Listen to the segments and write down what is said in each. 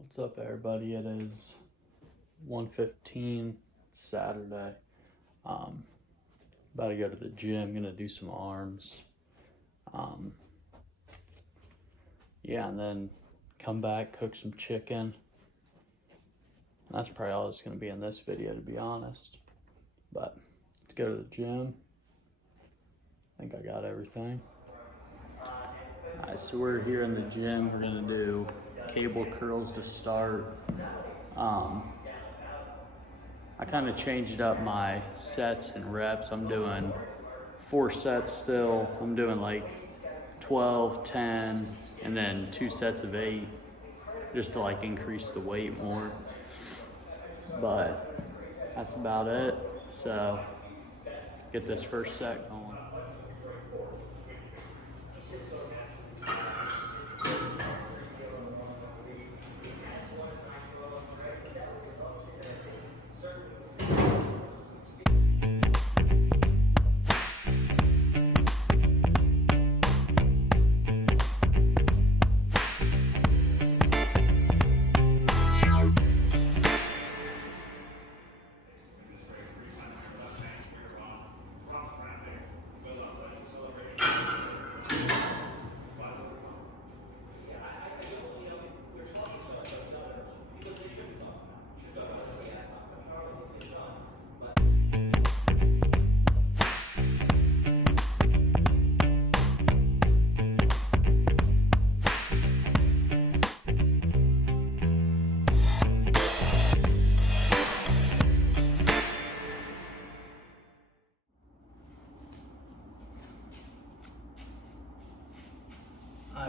What's up, everybody? It is 1:15 Saturday. About to go to the gym. Gonna do some arms. Yeah, and then come back, cook some chicken. That's probably all that's gonna be in this video, to be honest. But let's go to the gym. I think I got everything. Alright, so we're here in the gym. We're gonna do cable curls to start. I kind of changed up my sets and reps. I'm doing 4 sets still. I'm doing like 12, 10, and then 2 sets of 8, just to like increase the weight more. But that's about it. So get this first set going.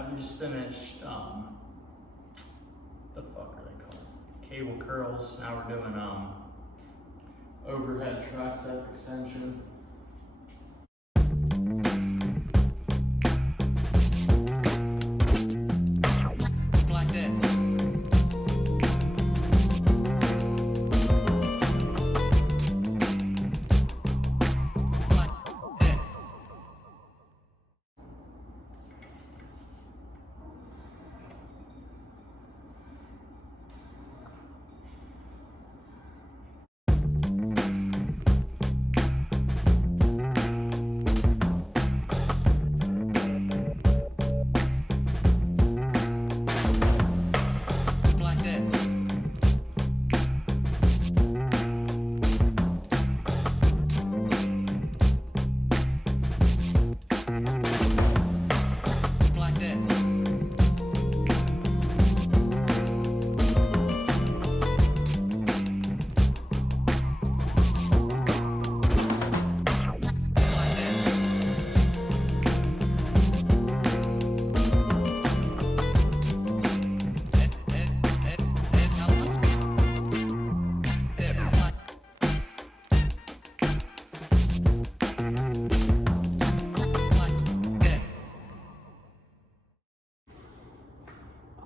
We just finished, the fuck are they called? Cable curls. Now we're doing overhead tricep extension. Like that.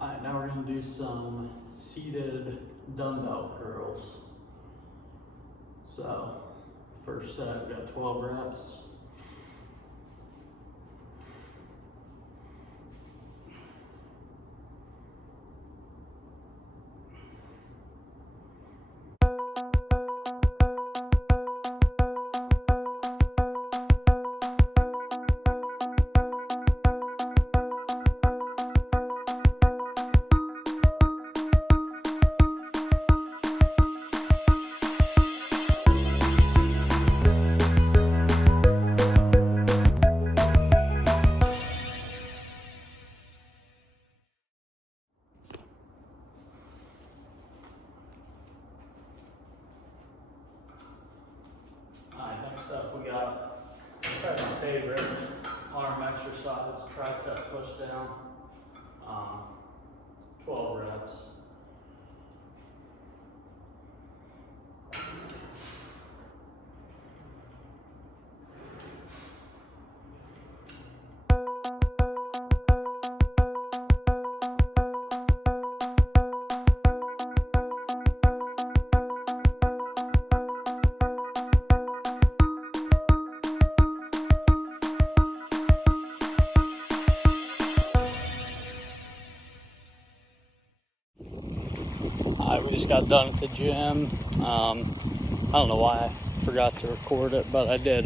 Alright, now we're going to do some seated dumbbell curls. So, first set, we got 12 reps. Next up, we got probably my favorite arm exercise, tricep push down, 12 reps. just got done at the gym. I don't know why I forgot to record it, but I did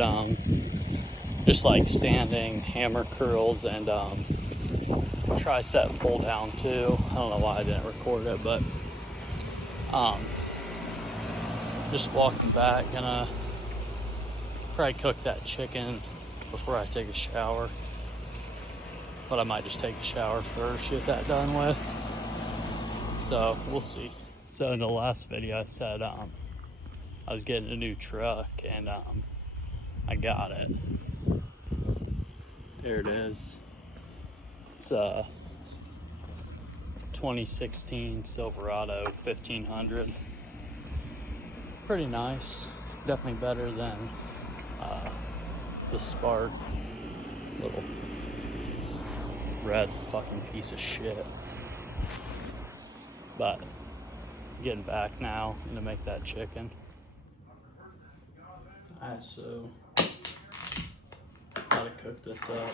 just like standing hammer curls and tricep pull down too. I don't know why I didn't record it, but just walking back, gonna probably cook that chicken before I take a shower. But I might just take a shower first, get that done with. So we'll see. So in the last video I said I was getting a new truck, and I got it. There it is. It's a 2016 Silverado 1500. Pretty nice. Definitely better than the Spark. Little red fucking piece of shit. But getting back now, I'm gonna make that chicken. Alright, so gotta cook this up.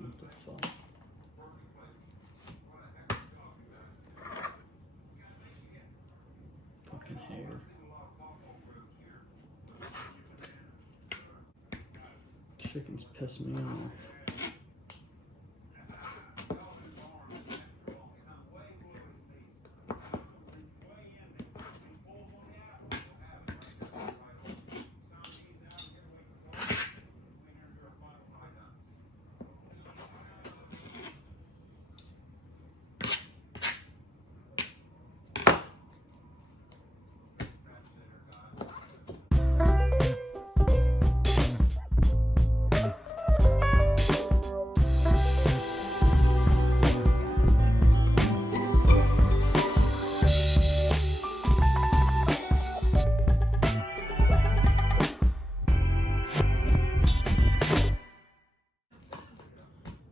What the fuck? Fucking hair. Chicken's pissing me off.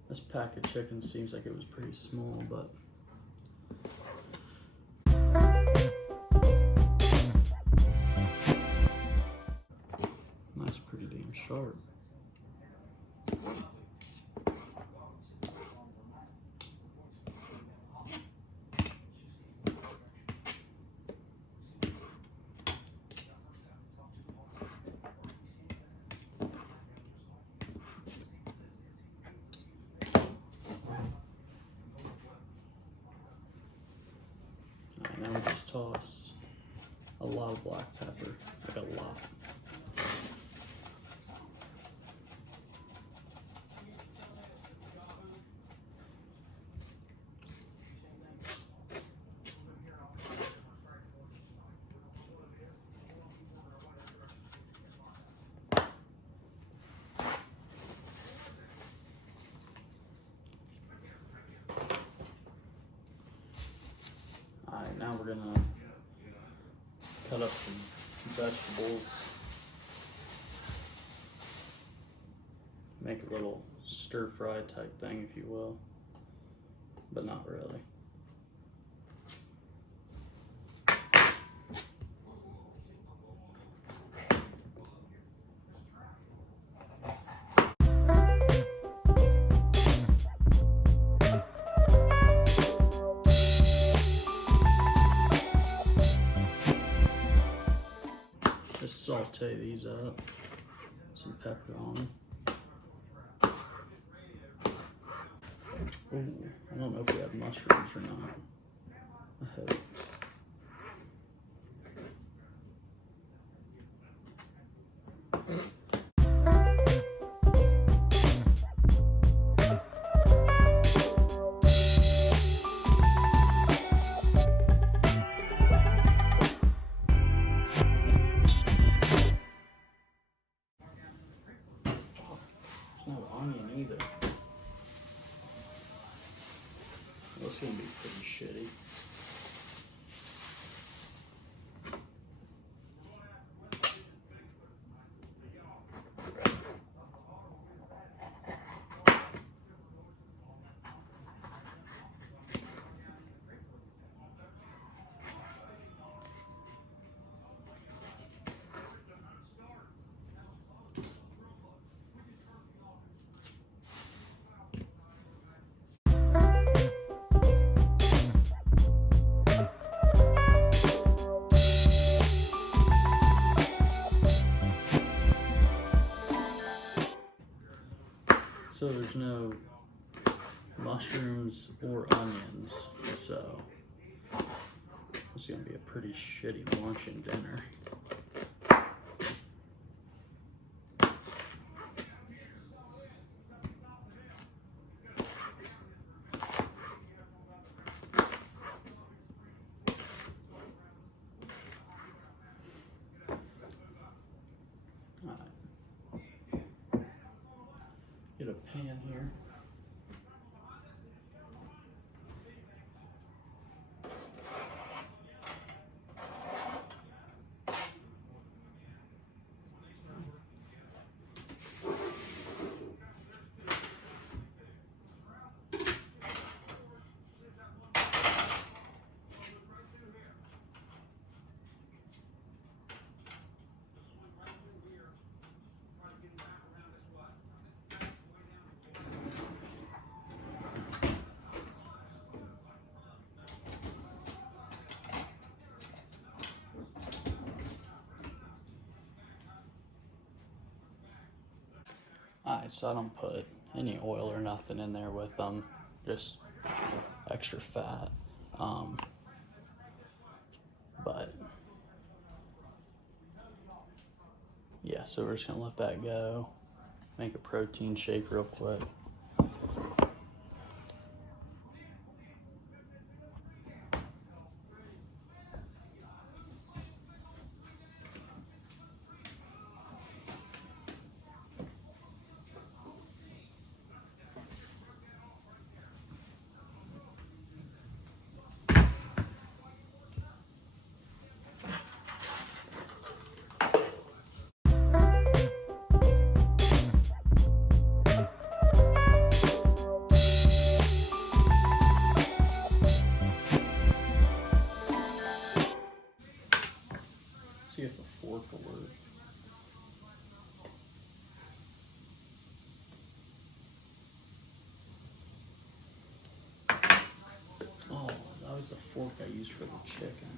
This pack of chicken seems like it was pretty small, but that's pretty damn sharp. Now we just toss a lot of black pepper, like a lot. Alright, now we're gonna cut up some vegetables. Make a little stir fry type thing, if you will, but not really. Just saute these up, some pepper on them. Ooh, I don't know if we have mushrooms or not. I hope. No onion either. This is gonna be pretty shitty. So there's no mushrooms or onions, so this is gonna be a pretty shitty lunch and dinner. Get a pan here. Alright, so I don't put any oil or nothing in there with them, just extra fat. But yeah, so we're just gonna let that go. Make a protein shake real quick. See if the fork will work. Oh, that was the fork I used for the chicken.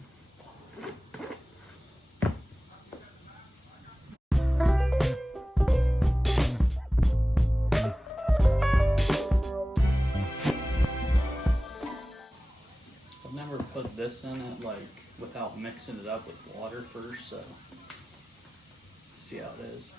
I've never put this in it like without mixing it up with water first, so see how it is.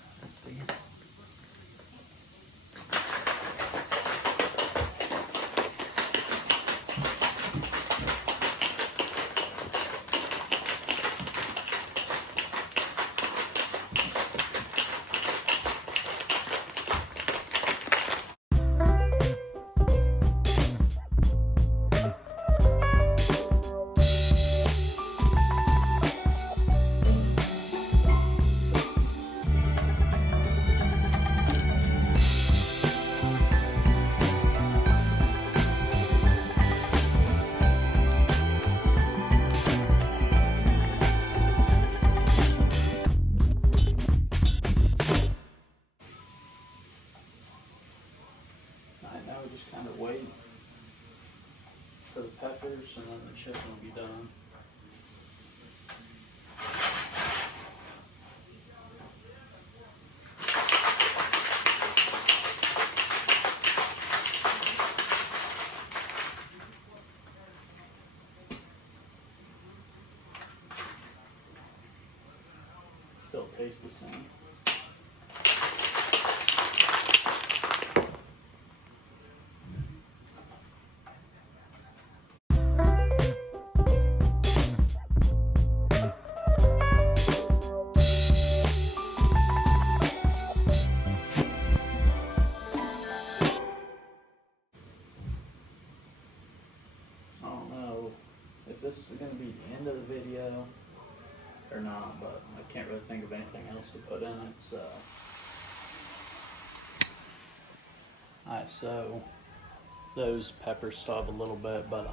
Now we just kind of wait for the peppers and then the chicken will be done. Still tastes the same. I don't know if this is going to be the end of the video or not, but I can't really think of anything else to put in it, so. Alright, so those peppers still have a little bit, but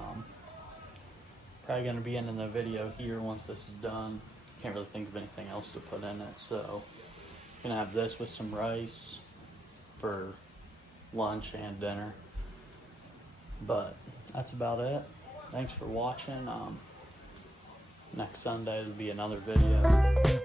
probably going to be ending the video here once this is done. Can't really think of anything else to put in it, so gonna have this with some rice for lunch and dinner. But that's about it. Thanks for watching. Next Sunday will be another video.